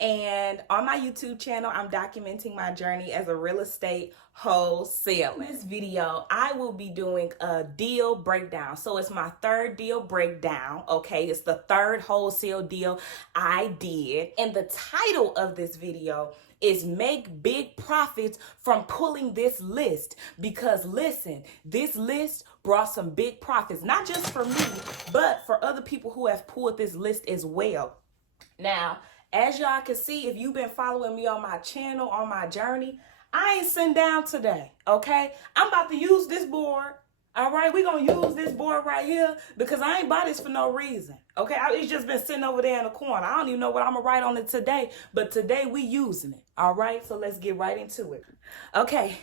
and on my YouTube channel, I'm documenting my journey as a real estate wholesaler. In this video, I will be doing a deal breakdown. So it's my third deal breakdown, okay? It's the third wholesale deal I did. And the title of this video is Make Big Profits from Pulling This List. Because listen, this list brought some big profits, not just for me, but for other people who have pulled this list as well. Now, as y'all can see, if you've been following me on my channel, on my journey, I ain't sitting down today, okay? I'm about to use this board, all right? We're going to use this board right here because I ain't buy this for no reason, okay? It's just been sitting over there in the corner. I don't even know what I'm going to write on it today, but today we using it, all right? So let's get right into it. Okay,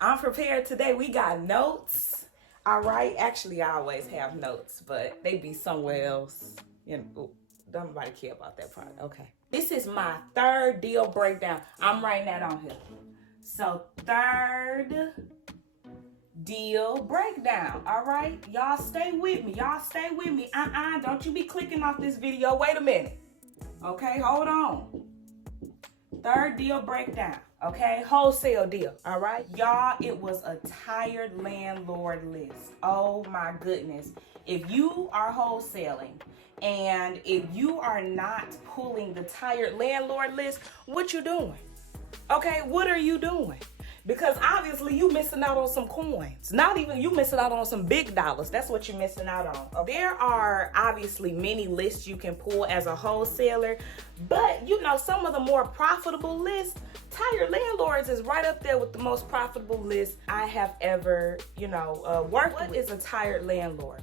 I'm prepared today. We got notes, all right? Actually, I always have notes, but they be somewhere else, you know. Don't nobody care about that part. Okay. This is my third deal breakdown. I'm writing that on here. So third deal breakdown. All right. Y'all stay with me. Y'all stay with me. Don't you be clicking off this video. Wait a minute. Okay. Hold on. Third deal breakdown. Okay. Wholesale deal. All right. Y'all, it was a tired landlord list. Oh my goodness. If you are wholesaling, and if you are not pulling the tired landlord list, what you doing? Okay, what are you doing? Because obviously you missing out on some coins. Not even you missing out on some big dollars. That's what you're missing out on. Okay? There are obviously many lists you can pull as a wholesaler, but you know, some of the more profitable lists, tired landlords is right up there with the most profitable list I have ever, worked with. What is a tired landlord?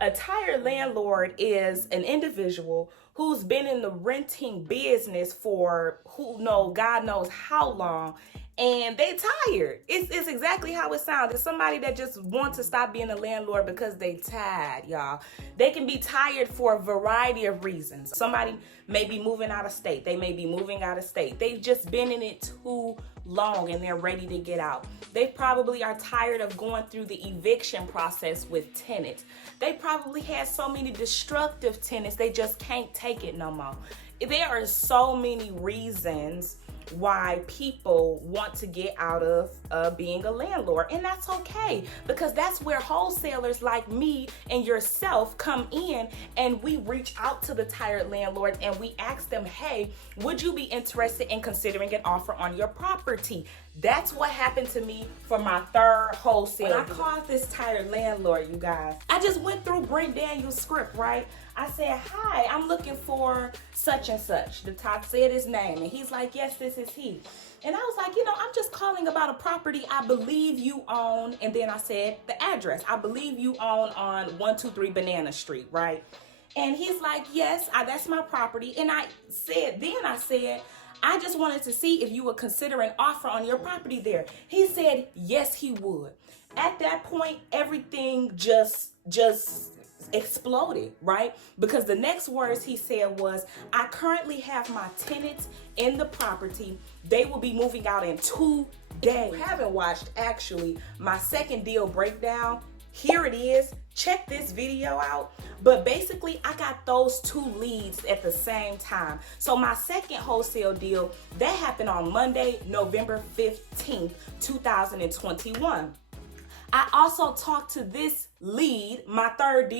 A tired landlord is an individual who's been in the renting business for God knows how long, and they tired. It's exactly how it sounds. It's somebody that just wants to stop being a landlord because they tired, y'all. They can be tired for a variety of reasons. Somebody may be moving out of state. They may be moving out of state. They've just been in it too long and they're ready to get out. They probably are tired of going through the eviction process with tenants. They probably had so many destructive tenants, they just can't take it no more. There are so many reasons why people want to get out of being a landlord, and that's okay, because that's where wholesalers like me and yourself come in, and we reach out to the tired landlords and we ask them, hey, would you be interested in considering an offer on your property? That's what happened to me for my third wholesale. When I called this tired landlord, you guys, I just went through Brent Daniels' script, right? I said, hi, I'm looking for such and such. The top said his name, and he's like, yes, this is he. And I was like, I'm just calling about a property I believe you own. And then I said the address. I believe you own on 123 Banana Street, right? And he's like, yes, that's my property. And I said, I just wanted to see if you would consider an offer on your property there. He said, yes, he would. At that point, everything just exploded, right? Because the next words he said was, I currently have my tenants in the property. They will be moving out in 2 days. If you haven't watched actually my second deal breakdown, here it is. Check this video out. But basically, I got those two leads at the same time. So my second wholesale deal, that happened on Monday, November 15th, 2021. I also talked to this lead, my third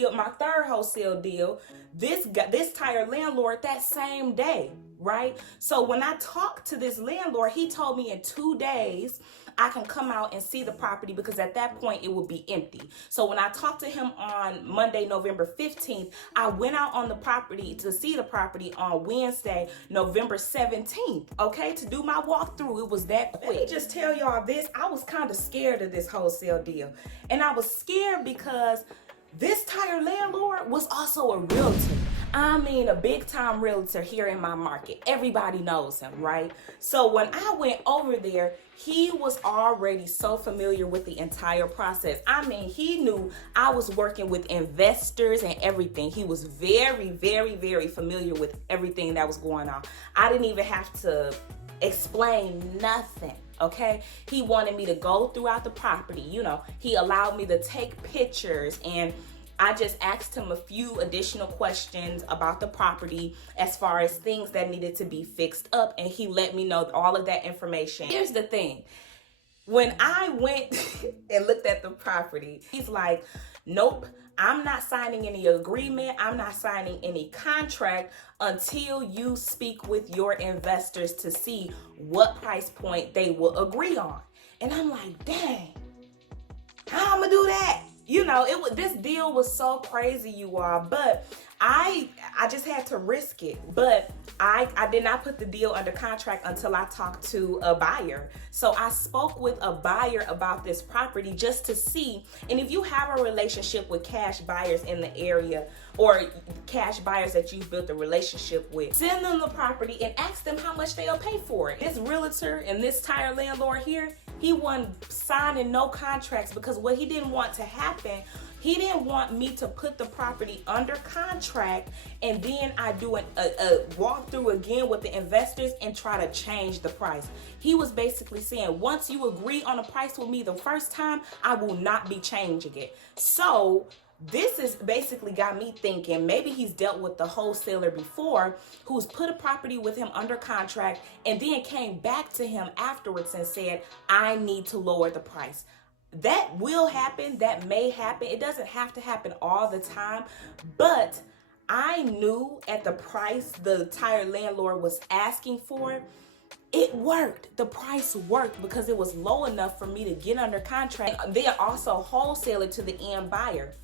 wholesale deal, this tired landlord that same day, right? So when I talked to this landlord, he told me in 2 days I can come out and see the property because at that point it would be empty. So when I talked to him on Monday, November 15th, I went out on the property to see the property on Wednesday, November 17th, okay, to do my walkthrough. It was that quick. Let me just tell y'all this. I was kind of scared of this wholesale deal. And I was scared because this tired landlord was also a realtor. I mean, a big time realtor here in my market. Everybody knows him, right? So when I went over there, he was already so familiar with the entire process. I mean, he knew I was working with investors and everything. He was very, very, very familiar with everything that was going on. I didn't even have to explain nothing. Okay, he wanted me to go throughout the property. He allowed me to take pictures and I just asked him a few additional questions about the property as far as things that needed to be fixed up, and he let me know all of that information. Here's the thing. When I went and looked at the property, he's like, nope, I'm not signing any agreement. I'm not signing any contract until you speak with your investors to see what price point they will agree on. And I'm like, dang, how I'm gonna do that? You know, this deal was so crazy, you all, but I just had to risk it. But I did not put the deal under contract until I talked to a buyer. So I spoke with a buyer about this property just to see. And if you have a relationship with cash buyers in the area, or cash buyers that you've built a relationship with, send them the property and ask them how much they'll pay for it. This realtor and this tire landlord here, he wasn't signing no contracts, because what he didn't want to happen, he didn't want me to put the property under contract and then I do a walkthrough again with the investors and try to change the price. He was basically saying, once you agree on a price with me the first time, I will not be changing it. So this is basically got me thinking maybe he's dealt with the wholesaler before who's put a property with him under contract and then came back to him afterwards and said, I need to lower the price. That will happen. That may happen. It doesn't have to happen all the time. But I knew at the price the tire landlord was asking for, it worked. The price worked because it was low enough for me to get under contract. They are also wholesaler to the end buyer.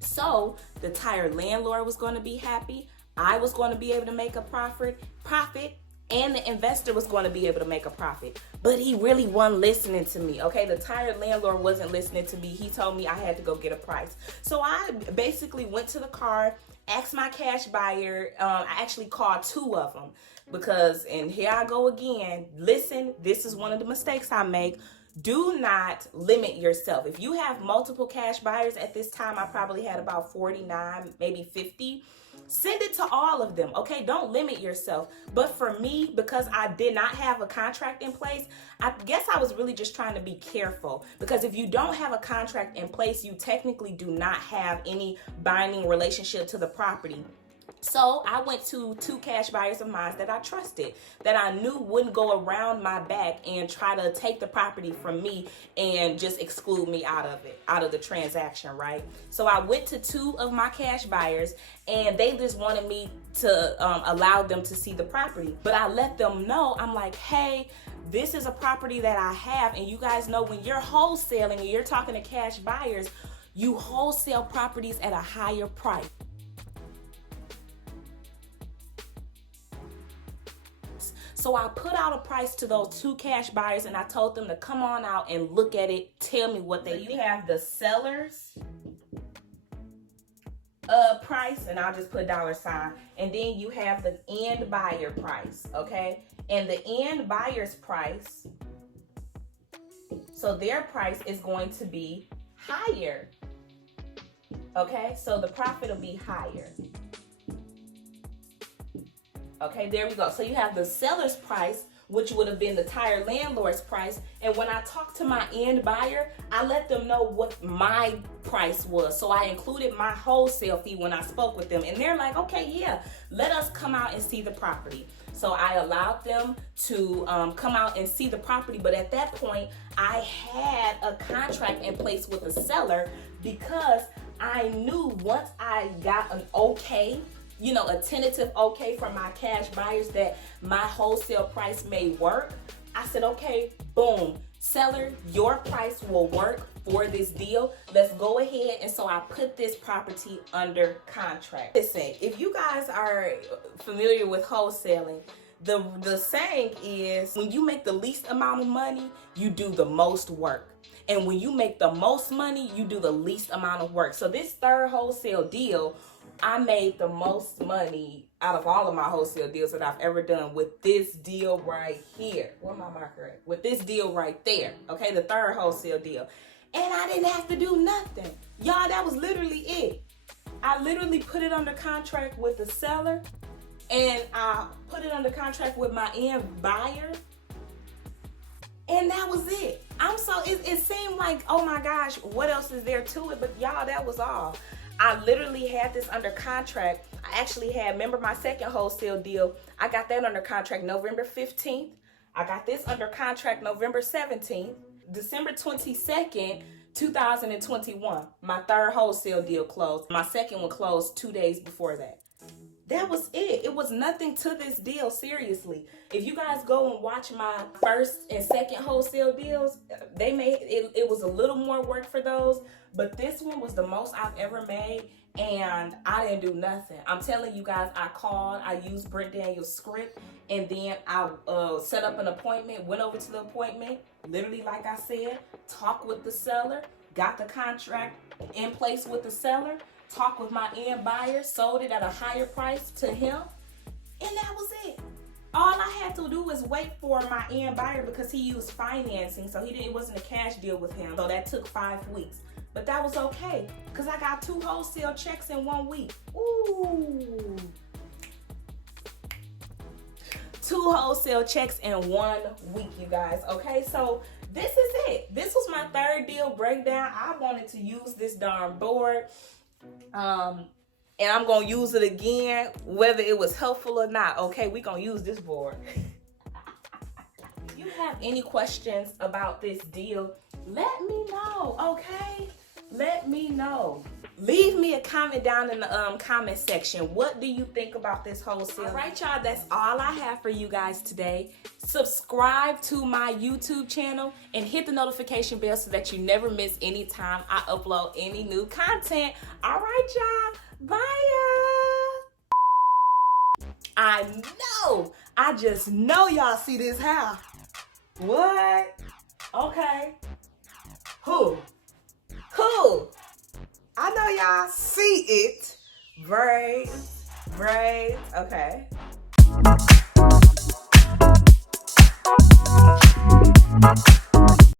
So the tire landlord was going to be happy. I was going to be able to make a profit, and the investor was going to be able to make a profit. But he really wasn't listening to me, okay? The tire landlord wasn't listening to me. He told me I had to go get a price. So I basically went to the car, asked my cash buyer. I actually called two of them because, and here I go again. Listen, this is one of the mistakes I make. Do not limit yourself. If you have multiple cash buyers at this time, I probably had about 49, maybe 50. Send it to all of them, okay? Don't limit yourself. But for me, because I did not have a contract in place, I guess I was really just trying to be careful. Because if you don't have a contract in place, you technically do not have any binding relationship to the property. So I went to two cash buyers of mine that I trusted, that I knew wouldn't go around my back and try to take the property from me and just exclude me out of it, out of the transaction, right? So I went to two of my cash buyers and they just wanted me to allow them to see the property. But I let them know, I'm like, hey, this is a property that I have. And you guys know when you're wholesaling and you're talking to cash buyers, you wholesale properties at a higher price. So I put out a price to those two cash buyers and I told them to come on out and look at it, tell me what they you have the seller's price, and I'll just put $, and then you have the end buyer price, okay? And the end buyer's price, so their price is going to be higher, okay? So the profit will be higher. Okay, there we go. So you have the seller's price, which would have been the tire landlord's price. And when I talked to my end buyer, I let them know what my price was. So I included my wholesale fee when I spoke with them. And they're like, okay, yeah, let us come out and see the property. So I allowed them to come out and see the property. But at that point, I had a contract in place with the seller because I knew once I got an okay, you know, a tentative okay from my cash buyers that my wholesale price may work, I said, okay, boom, seller, your price will work for this deal. Let's go ahead. And so I put this property under contract. Listen, if you guys are familiar with wholesaling, the saying is when you make the least amount of money, you do the most work. And when you make the most money, you do the least amount of work. So this third wholesale deal, I made the most money out of all of my wholesale deals that I've ever done with this deal right here. Where my marker at? With this deal right there. Okay, the third wholesale deal. And I didn't have to do nothing. Y'all, that was literally it. I literally put it under contract with the seller and I put it under contract with my end buyer. And that was it. It seemed like, oh my gosh, what else is there to it? But y'all, that was all. I literally had this under contract. I actually had, remember my second wholesale deal, I got that under contract November 15th. I got this under contract November 17th. December 22nd, 2021, my third wholesale deal closed. My second one closed 2 days before that. That was it. It was nothing to this deal, seriously. If you guys go and watch my first and second wholesale deals, they made it was a little more work for those, but this one was the most I've ever made, and I didn't do nothing. I'm telling you guys, I called, I used Brent Daniels' script, and then I set up an appointment, went over to the appointment, literally like I said, talked with the seller, got the contract in place with the seller, talked with my end buyer, sold it at a higher price to him, and that was it. All I had to do was wait for my end buyer because he used financing, so it wasn't a cash deal with him. So that took 5 weeks. But that was okay, because I got 2 wholesale checks in 1 week. Ooh. 2 wholesale checks in 1 week, you guys. Okay, so this is it. This was my third deal breakdown. I wanted to use this darn board. And I'm gonna use it again, whether it was helpful or not. Okay, we gonna use this board. If you have any questions about this deal, let me know, okay? Let me know. Leave me a comment down in the comment section. What do you think about this wholesale? All right, y'all, that's all I have for you guys today. Subscribe to my YouTube channel and hit the notification bell so that you never miss any time I upload any new content. All right, y'all. Bye, y'all. I just know y'all see this house. What? Okay. Who? I know y'all see it. Braids. Okay.